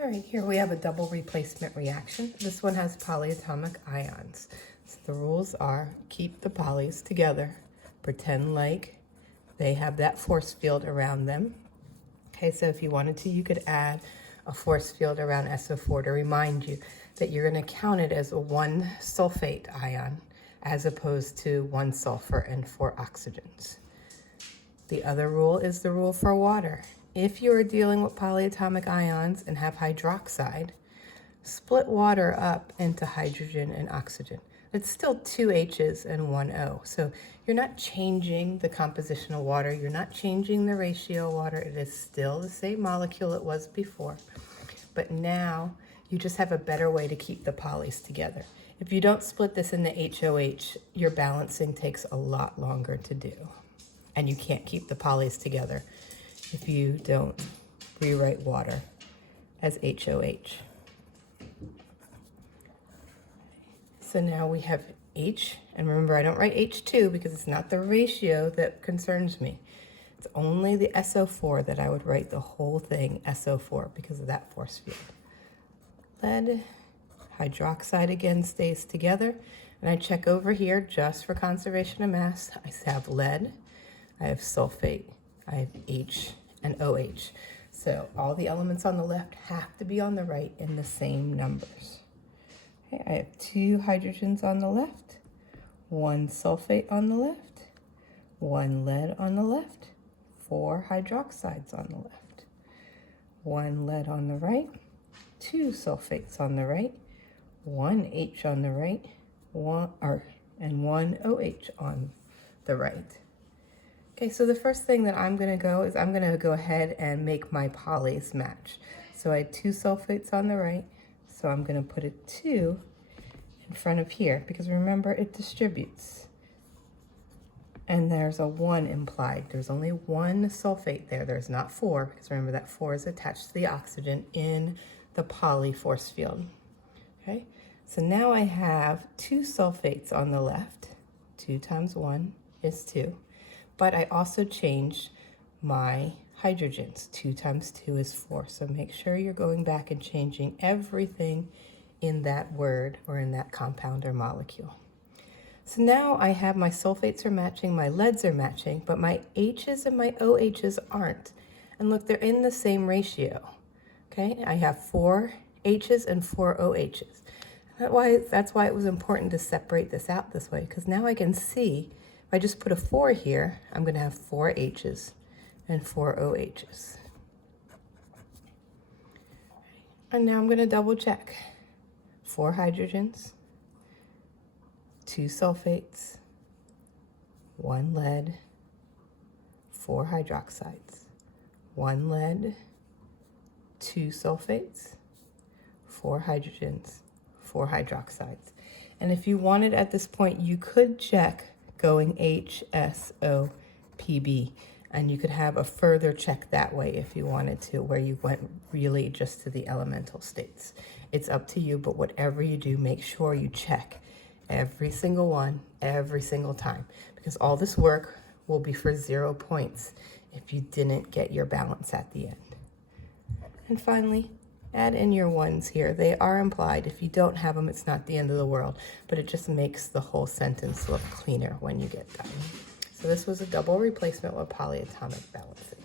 All right, here we have a double replacement reaction. This one has polyatomic ions. So the rules are keep the polys together. Pretend like they have that force field around them. Okay, so if you wanted to, you could add a force field around SO4 to remind you that you're going to count it as a 1 sulfate ion as opposed to 1 sulfur and 4 oxygens. The other rule is the rule for water. If you are dealing with polyatomic ions and have hydroxide, split water up into hydrogen and oxygen. It's still 2 H's and 1 O. So you're not changing the composition of water. You're not changing the ratio of water. It is still the same molecule it was before. But now you just have a better way to keep the polys together. If you don't split this into HOH, your balancing takes a lot longer to do. And you can't keep the polys together if you don't rewrite water as HOH. So now we have H, and remember I don't write H2 because it's not the ratio that concerns me. It's only the SO4 that I would write the whole thing SO4 because of that force field. Lead, hydroxide again stays together, and I check over here just for conservation of mass. I have lead, I have sulfate, I have H and OH. So all the elements on the left have to be on the right in the same numbers. Okay, I have 2 hydrogens on the left, 1 sulfate on the left, 1 lead on the left, 4 hydroxides on the left, 1 lead on the right, 2 sulfates on the right, 1 H on the right, and 1 OH on the right. Okay, so the first thing that I'm going to go is I'm going to go ahead and make my polys match. So I had 2 sulfates on the right, so I'm going to put a 2 in front of here because remember it distributes. And there's a 1 implied. There's only 1 sulfate there. There's not 4 because remember that 4 is attached to the oxygen in the poly force field. Okay, so now I have 2 sulfates on the left. 2 times 1 is 2. But I also changed my hydrogens. 2 times 2 is 4. So make sure you're going back and changing everything in that word or in that compound or molecule. So now I have my sulfates are matching, my leads are matching, but my H's and my OH's aren't. And look, they're in the same ratio. Okay, I have 4 H's and 4 OH's. That's why it was important to separate this out this way, because now I can see if I just put a 4 here, I'm going to have 4 H's and 4 OH's. And now I'm going to double check. 4 hydrogens, 2 sulfates, 1 lead, 4 hydroxides, 1 lead, 2 sulfates, 4 hydrogens, 4 hydroxides. And if you wanted at this point, you could check going HSOPB, and you could have a further check that way if you wanted to, where you went really just to the elemental states. It's up to you, but whatever you do, make sure you check every single one, every single time, because all this work will be for 0 points if you didn't get your balance at the end. And finally, add in your 1s here. They are implied. If you don't have them, it's not the end of the world, but it just makes the whole sentence look cleaner when you get done. So this was a double replacement with polyatomic balances.